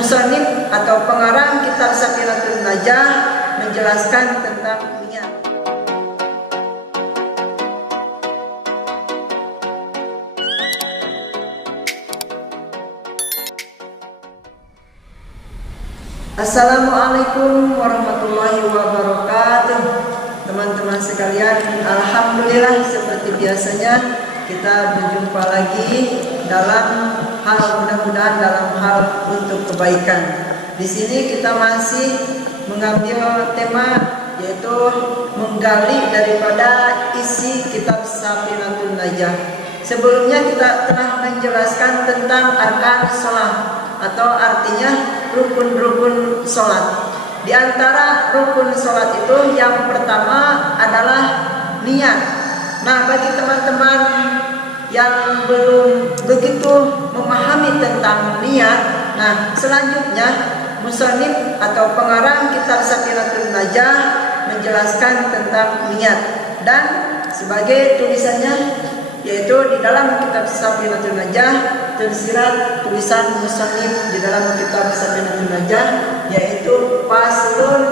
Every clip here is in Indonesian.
musannif atau pengarang kitab Safinatul Najah menjelaskan tentang niat. Assalamualaikum warahmatullahi wabarakatuh. Teman-teman sekalian, alhamdulillah seperti biasanya kita berjumpa lagi dalam hal, mudah-mudahan dalam hal untuk kebaikan. Di sini kita masih mengambil tema, yaitu menggali daripada isi kitab Safinatul Najah. Sebelumnya kita telah menjelaskan tentang arkan sholat, atau artinya rukun-rukun sholat. Di antara rukun sholat itu yang pertama adalah niat. Nah, bagi teman-teman yang belum begitu memahami tentang niat, nah selanjutnya musannif atau pengarang kitab Safinatul Najah menjelaskan tentang niat. Dan sebagai tulisannya, yaitu di dalam kitab Safinatul Najah tersirat tulisan musannif di dalam kitab Safinatul Najah, yaitu faslun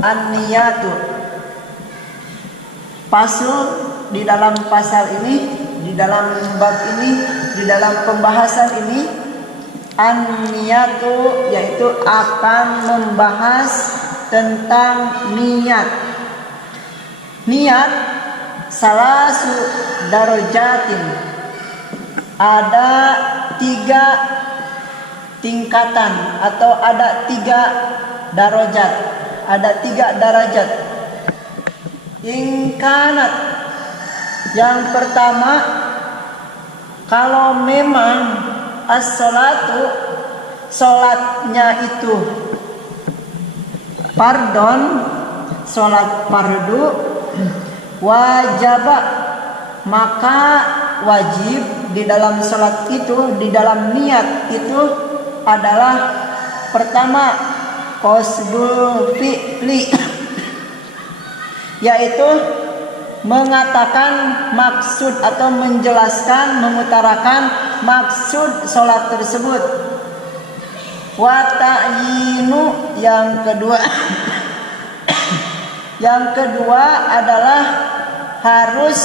an-niyatu. Fasl di dalam pasal ini, di dalam bab ini, di dalam pembahasan ini, an-niyatu yaitu akan membahas tentang niat. Niat salasu darajatin, ada 3 tingkatan atau ada 3 darajat, ada 3 derajat. Ingkanat, yang pertama, kalau memang as-salatu, salatnya itu pardon, salat fardu, wajaba, maka wajib di dalam salat itu, di dalam niat itu adalah pertama qasdul fi'li, yaitu mengatakan maksud atau menjelaskan, mengutarakan maksud salat tersebut. Wa ta'yinu, yang kedua yang kedua adalah harus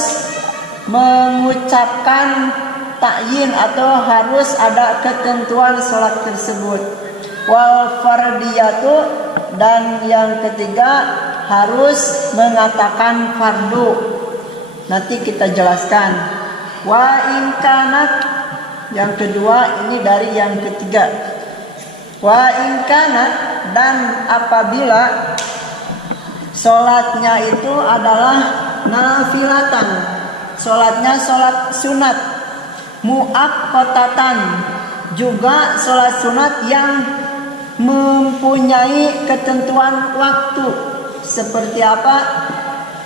mengucapkan ta'yin atau harus ada ketentuan salat tersebut. Wal fardiyatu, dan yang ketiga harus mengatakan fardu. Nanti kita jelaskan. Wa in kanat, yang kedua ini dari yang ketiga. Wa in kanat, dan apabila salatnya itu adalah nafilatan, salatnya salat sunat, muaqqatatan, juga salat sunat yang mempunyai ketentuan waktu. Seperti apa?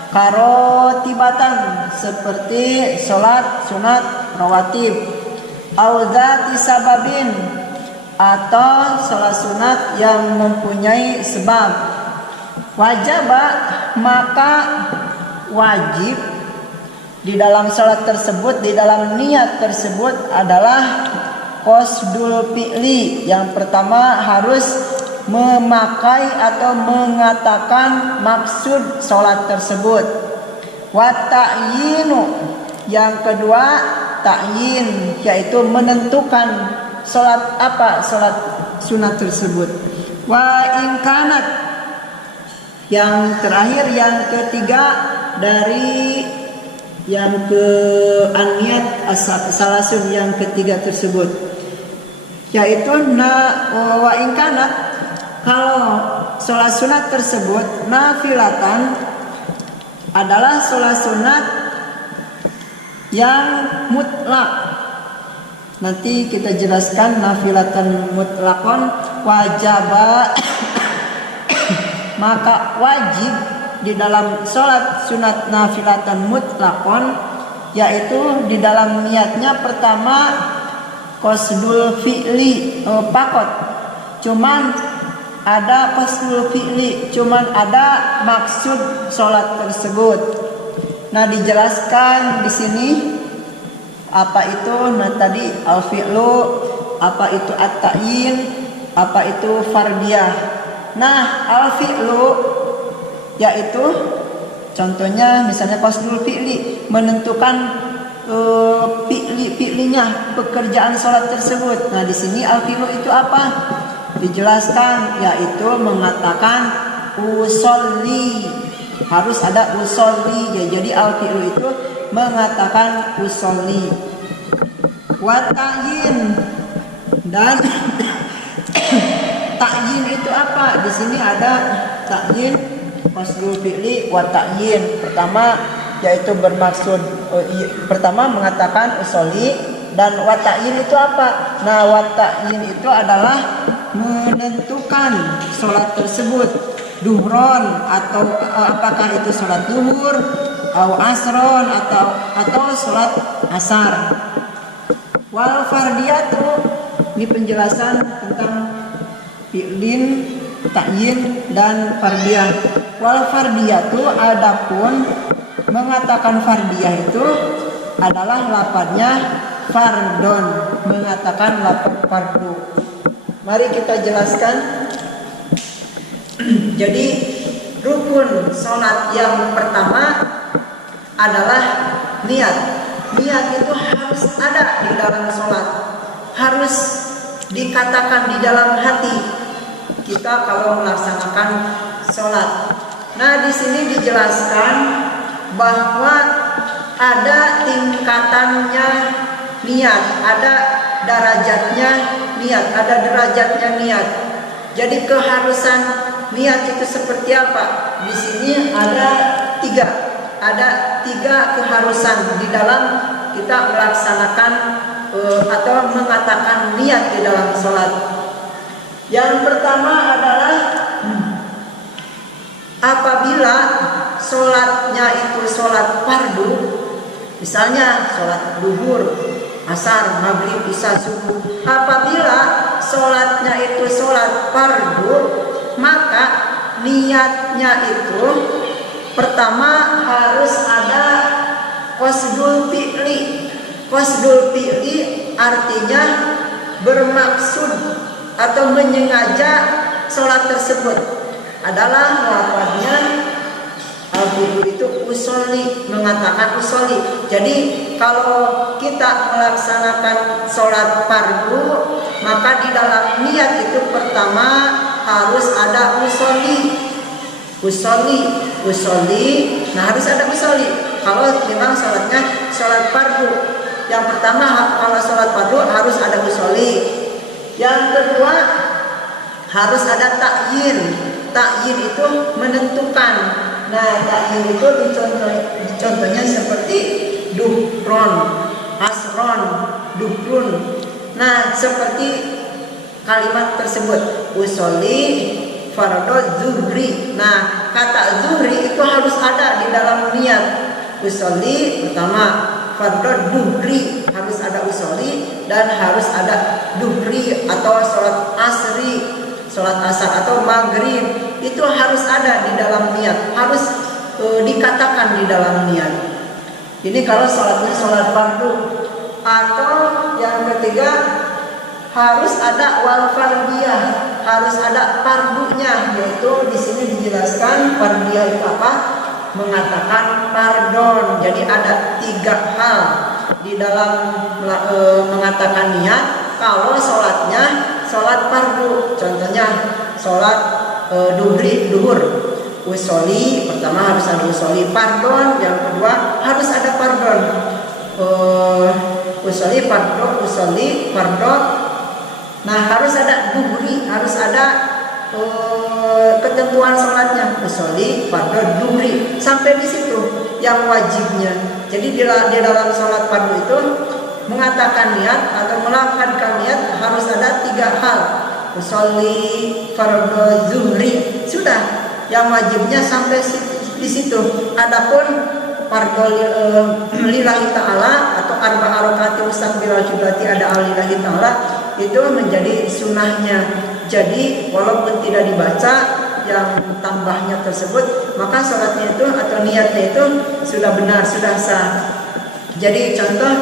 Karotibatan, seperti salat sunat rawatib. Auzati sababin, atau salat sunat yang mempunyai sebab. Wajaba, maka wajib di dalam salat tersebut, di dalam niat tersebut adalah qasdul fi'li. Yang pertama harus memakai atau mengatakan maksud salat tersebut. Wa ta'yinu, yang kedua ta'yin, yaitu menentukan salat apa, salat sunat tersebut. Wa in kanat, yang terakhir, yang ketiga dari yang ke an-niyat as-salasun, yang ketiga tersebut, yaitu wa in kanat, kalau salat sunat tersebut nafilatan, adalah salat sunat yang mutlak. Nanti kita jelaskan nafilatan mutlakon. Wajaba maka wajib di dalam salat sunat nafilatan mutlakon, yaitu di dalam niatnya pertama qasdul fi'li, pakot, cuman ada qasdul fi'li, cuman ada maksud salat tersebut. Nah, dijelaskan di sini apa itu. Nah, tadi al-fi'lu, apa itu at-ta'yin, apa itu fardiyah. Nah, al-fi'lu yaitu contohnya misalnya qasdul fi'li, menentukan fi'linya pekerjaan sholat tersebut. Nah, di sini al-fi'lu itu apa? Dijelaskan yaitu mengatakan usolli, harus ada usolli ya. Jadi al-fi'lu itu mengatakan usolli. Wa ta'yin, dan ta'yin itu apa? Di sini ada ta'yin qasdul fi'li wa ta'yin. Pertama yaitu bermaksud pertama mengatakan usolli, dan wa ta'yin itu apa? Nah, wa ta'yin itu adalah menentukan sholat tersebut duhron atau apakah itu sholat duhur atau asron atau sholat asar. Wal fardiyatu, ini penjelasan tentang fi'lin, ta'yin dan fardiyah. Wal fardiyatu, adapun mengatakan fardiyah itu adalah lafadznya fardon, mengatakan lafadz fardu. Mari kita jelaskan. Jadi rukun sholat yang pertama adalah niat. Niat itu harus ada di dalam sholat, harus dikatakan di dalam hati kita kalau melaksanakan sholat. Nah, di sini dijelaskan bahwa ada tingkatannya niat, ada derajatnya niat, ada derajatnya niat. Jadi keharusan niat itu seperti apa? Di sini ada tiga keharusan di dalam kita melaksanakan atau mengatakan niat di dalam sholat. Yang pertama adalah apabila sholatnya itu sholat fardu, misalnya sholat duhur, asar, maghrib, isya, subuh. Apabila sholatnya itu sholat fardu, maka niatnya itu pertama harus ada qasdul fi'li. Qasdul fi'li artinya bermaksud atau menyengaja sholat tersebut. Adalah lafadznya al-fi'lu itu usolli, mengatakan usolli. Jadi kalau kita melaksanakan sholat fardu, maka di dalam niat itu pertama harus ada usolli. Nah, harus ada usolli. Kalau memang sholatnya sholat fardu, yang pertama kalau sholat fardu harus ada usolli. Yang kedua harus ada ta'yin. Ta'yin itu menentukan. Nah, ta'yin itu contohnya seperti duhron, asron, duhrun. Nah, seperti kalimat tersebut usolli fardhu zuhri. Nah, kata zuhri itu harus ada di dalam niat. Usolli pertama, fardhu duhri harus ada usolli, dan harus ada duhri atau sholat asri, sholat asar atau maghrib, itu harus ada di dalam niat, harus dikatakan di dalam niat. Ini kalau sholatnya sholat fardu. Atau yang ketiga harus ada wal fardiyah, harus ada fardunya, yaitu di sini dijelaskan fardiyah itu apa? Mengatakan pardon. Jadi ada 3 hal di dalam mengatakan niat kalau sholatnya sholat fardu. Contohnya sholat duhur, usolli pertama harus ada usolli, pardon yang kedua harus ada pardon. Usolli pardon. Nah, harus ada duhri, harus ada ketentuan sholatnya, usolli pardon duhri, sampai di situ yang wajibnya. Jadi di dalam sholat fardu itu mengatakan niat atau melafadzkan niat harus ada 3 hal. Usolli fardhu zuhri, sudah yang wajibnya sampai di situ. Adapun fardhu lillahi ta'ala atau arba'a rakaat mustaqbilal qiblati ada lillahi ta'ala, itu menjadi sunnahnya. Jadi walaupun tidak dibaca yang tambahnya tersebut, maka sholatnya itu atau niatnya itu sudah benar, sudah sah. Jadi contoh,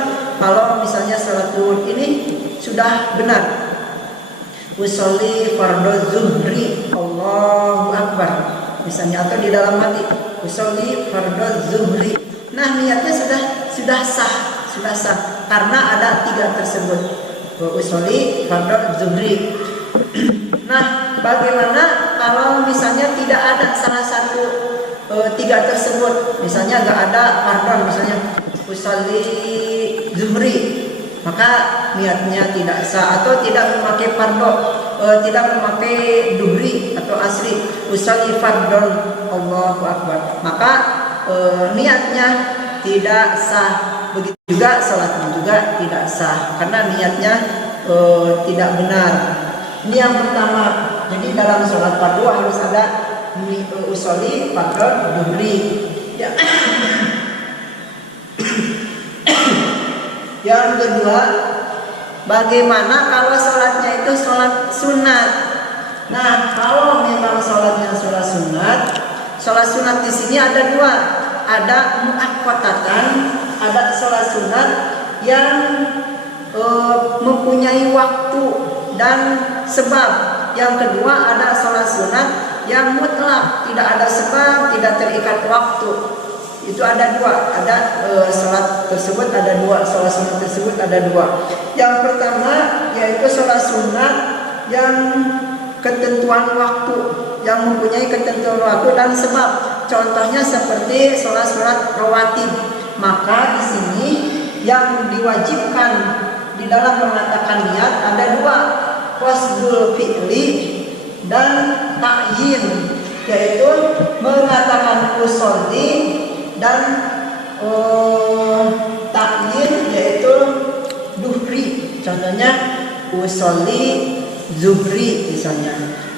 kalau misalnya sholat duhur ini sudah benar, usolli fardhu zuhri, Allahu Akbar misalnya, atau di dalam hati usolli fardhu zuhri. Nah, niatnya sudah sah karena ada 3 tersebut, usolli fardhu zuhri. Nah, bagaimana kalau misalnya tidak ada salah satu 3 tersebut, misalnya nggak ada fardhu, misalnya usolli zuhri, maka niatnya tidak sah, atau tidak memakai fardhu, tidak memakai duhri atau asri, usolli fardhon, Allahu Akbar, maka niatnya tidak sah. Begitu juga salatnya juga tidak sah karena niatnya tidak benar. Ini yang pertama. Jadi dalam sholat fardu harus ada usolli fardhon duhri. Ya. Yang kedua, bagaimana kalau sholatnya itu sholat sunat? Nah, kalau memang sholatnya sholat sunat di sini ada 2, ada muaqqatatan, ada sholat sunat yang mempunyai waktu dan sebab. Yang kedua ada sholat sunat yang mutlak, tidak ada sebab, tidak terikat waktu. Itu ada 2, ada sholat tersebut ada 2, sholat sunat tersebut ada 2. Yang pertama yaitu sholat sunat yang ketentuan waktu, yang mempunyai ketentuan waktu dan sebab. Contohnya seperti sholat rawatib. Maka di sini yang diwajibkan di dalam mengatakan niat ada 2, qasdul fi'li dan ta'yin, yaitu mengatakan usolli dan ta'yin yaitu duhri. Contohnya usolli zuhri misalnya,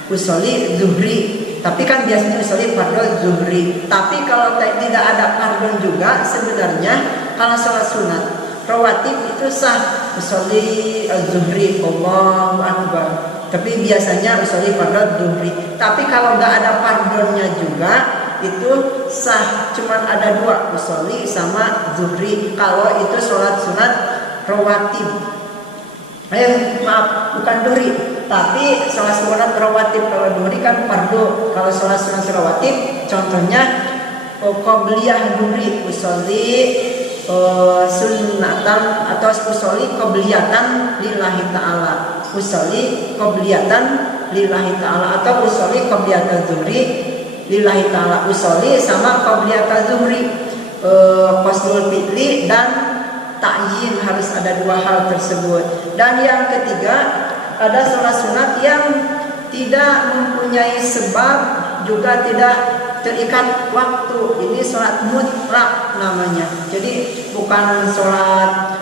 usolli zuhri, tapi kan biasanya usolli fardhu zuhri. Tapi kalau tidak ada fardhu juga, sebenarnya kalau sholat sunat rawatib itu sah usolli az-zuhri, Allahu Akbar, tapi biasanya usolli fardhu zuhri. Tapi kalau nggak ada fardhunya juga itu sah, cuman ada 2, usolli sama zuhri kalau itu sholat sunat rawatib. Maaf, bukan duhri, tapi sholat sunat rawatib. Kalau duhri kan fardhu. Kalau sholat sunat rawatib contohnya qobliyah duhri, usolli sunnatan atau usolli qobliyatan lillahi ta'ala, usolli qobliyatan lillahi ta'ala, atau usolli qobliyatan zuhri lillahi ta'ala. Usolli sama qobliyatan zuhri, qasdul fi'li dan ta'yin, harus ada 2 hal tersebut. Dan yang ketiga ada sholat sunat yang tidak mempunyai sebab, juga tidak terikat waktu. Ini sholat mutlak namanya. Jadi bukan sholat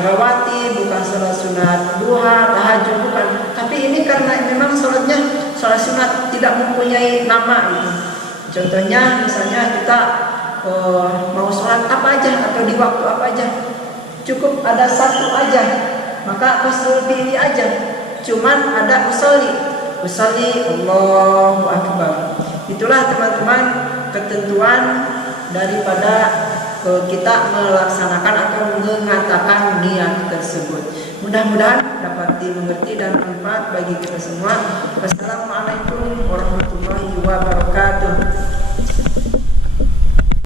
rawatib, bukan sholat sunat duha, tahajud, bukan. Tapi ini karena memang sholatnya sholat sunat, tidak mempunyai nama itu. Contohnya misalnya kita mau sholat apa aja atau di waktu apa aja, cukup ada 1 aja, maka qasdul fi'li aja. Cuman ada usolli Allahu Akbar. Itulah teman-teman ketentuan daripada kita melaksanakan atau mengatakan niat tersebut. Mudah-mudahan dapat dimengerti dan bermanfaat bagi kita semua. Wassalamualaikum warahmatullahi wabarakatuh.